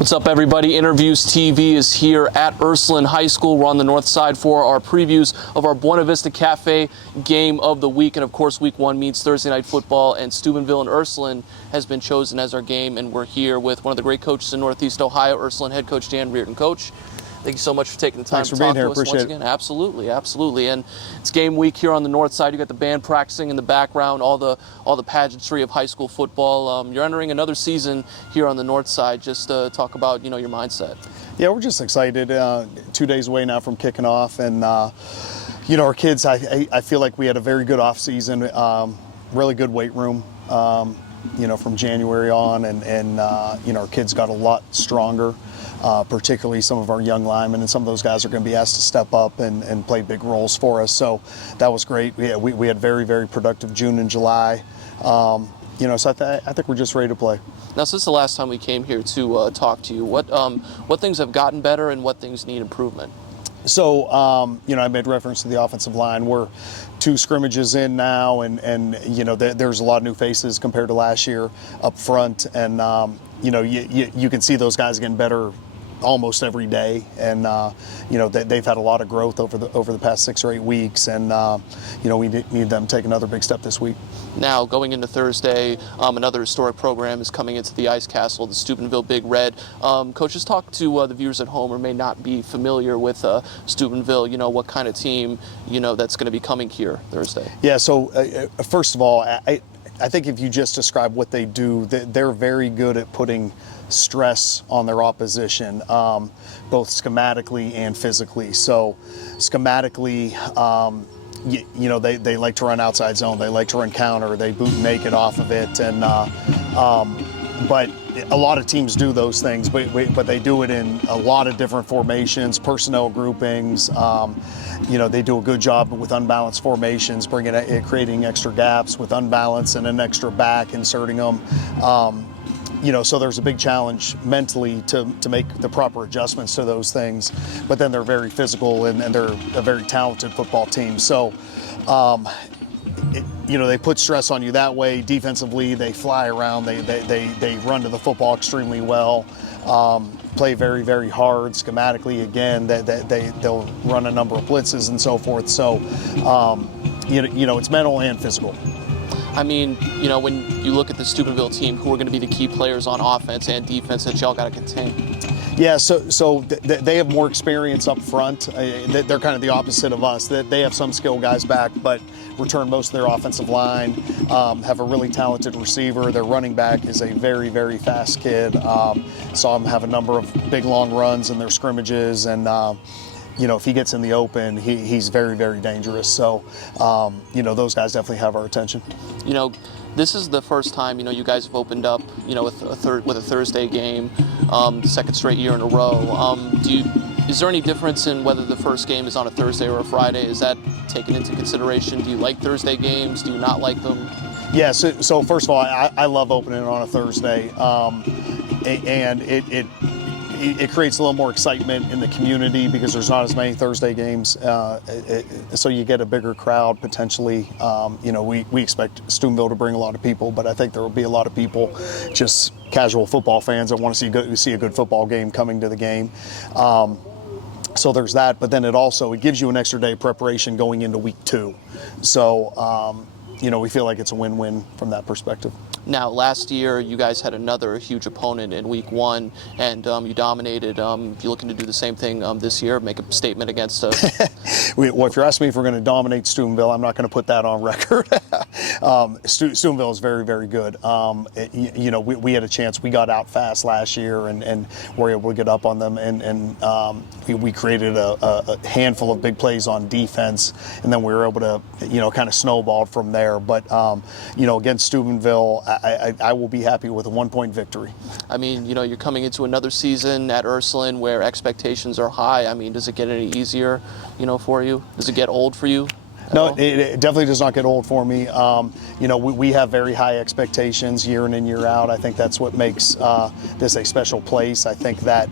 What's up, everybody? Interviews TV is here at Ursuline High School. We're on the north side for our previews of our Buena Vista Cafe game of the week. And of course, week one means Thursday night football, and Steubenville and Ursuline has been chosen as our game. And we're here with one of the great coaches in Northeast Ohio, Ursuline head coach Dan Reardon. Coach, thank you so much for taking the time to talk to us once again. Absolutely, absolutely. And it's game week here on the north side. You got the band practicing in the background, all the pageantry of high school football. You're entering another season here on the north side. Just talk about your mindset. Yeah, we're just excited. 2 days away now from kicking off, and our kids. I feel like we had a very good off season. Really good weight room. From January on, and our kids got a lot stronger. Particularly some of our young linemen, and some of those guys are going to be asked to step up and play big roles for us. So that was great. We had very, very productive June and July. So I think we're just ready to play. Now, since the last time we came here to talk to you, what things have gotten better and what things need improvement? So, I made reference to the offensive line. We're 2 scrimmages in now, and there's a lot of new faces compared to last year up front, and you can see those guys getting better almost every day, and they've had a lot of growth over the past 6 or 8 weeks, and we need them to take another big step this week. Now, going into Thursday, another historic program is coming into the Ice Castle, the Steubenville Big Red. Coaches, talk to the viewers at home who may not be familiar with Steubenville. What kind of team that's going to be coming here Thursday. Yeah. So first of all, I think if you just describe what they do, they're very good at putting stress on their opposition, both schematically and physically. So schematically, they like to run outside zone, they like to run counter, they boot naked off of it, and but a lot of teams do those things, but they do it in a lot of different formations, personnel groupings. They do a good job with unbalanced formations, creating extra gaps with unbalance and an extra back, inserting them. So there's a big challenge mentally to make the proper adjustments to those things. But then they're very physical, and they're a very talented football team. So, they put stress on you that way. Defensively, they fly around. They run to the football extremely well. Play very, very hard. Schematically, again, they'll run a number of blitzes and so forth. So, it's mental and physical. I mean, when you look at the Steubenville team, who are going to be the key players on offense and defense that y'all got to contain? Yeah, so they have more experience up front. They're kind of the opposite of us. They have some skill guys back, but return most of their offensive line, have a really talented receiver. Their running back is a very, very fast kid. Saw him have a number of big, long runs in their scrimmages, and if he gets in the open, he's very, very dangerous. So, those guys definitely have our attention. This is the first time, you guys have opened up, with a Thursday game, the second straight year in a row. Is there any difference in whether the first game is on a Thursday or a Friday? Is that taken into consideration? Do you like Thursday games? Do you not like them? Yeah, so first of all, I love opening on a Thursday, and it creates a little more excitement in the community because there's not as many Thursday games, so you get a bigger crowd potentially. We expect Steubenville to bring a lot of people, but I think there will be a lot of people, just casual football fans that want to see a good football game coming to the game. So there's that, but then it gives you an extra day of preparation going into week 2. So we feel like it's a win-win from that perspective. Now, last year, you guys had another huge opponent in week 1, and you dominated. If you're looking to do the same thing this year, make a statement against Well, if you're asking me if we're going to dominate Steubenville, I'm not going to put that on record. Steubenville is very, very good. We had a chance. We got out fast last year, and were able to get up on them, and we created a handful of big plays on defense, and then we were able to, kind of snowballed from there. But, against Steubenville, I will be happy with a 1-point victory. I mean, you're coming into another season at Ursuline where expectations are high. I mean, does it get any easier, for you? Does it get old for you? No, it definitely does not get old for me. We have very high expectations year in and year out. I think that's what makes this a special place. I think that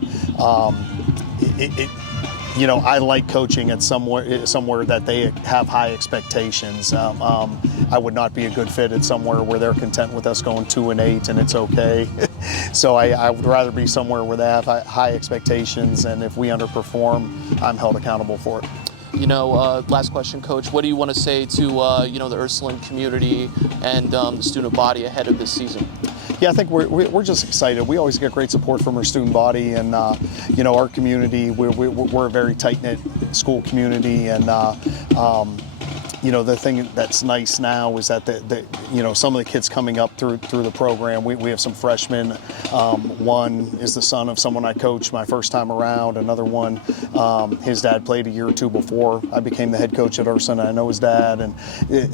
I like coaching at somewhere that they have high expectations. I would not be a good fit at somewhere where they're content with us going 2-8 and it's okay. So I would rather be somewhere where they have high expectations, and if we underperform, I'm held accountable for it. Last question, Coach. What do you want to say to the Ursuline community and the student body ahead of this season? Yeah, I think we're just excited. We always get great support from our student body, and our community. We're a very tight-knit school community, and the thing that's nice now is that some of the kids coming up through the program, we have some freshmen. One is the son of someone I coached my first time around. Another one, his dad played a year or two before I became the head coach at Ursuline. I know his dad, and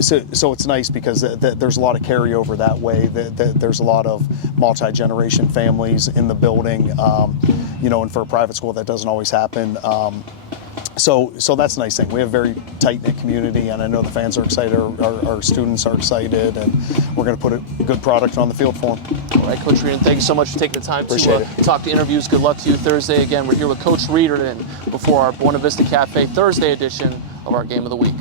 so it's nice because there's a lot of carryover that way. There's a lot of multi-generation families in the building, and for a private school that doesn't always happen. So that's a nice thing. We have a very tight-knit community, and I know the fans are excited, our students are excited, and we're going to put a good product on the field for them. All right, Coach Reardon, thank you so much for taking the time Appreciate to talk to interviews. Good luck to you Thursday. Again, we're here with Coach Reardon before our Buena Vista Cafe Thursday edition of our Game of the Week.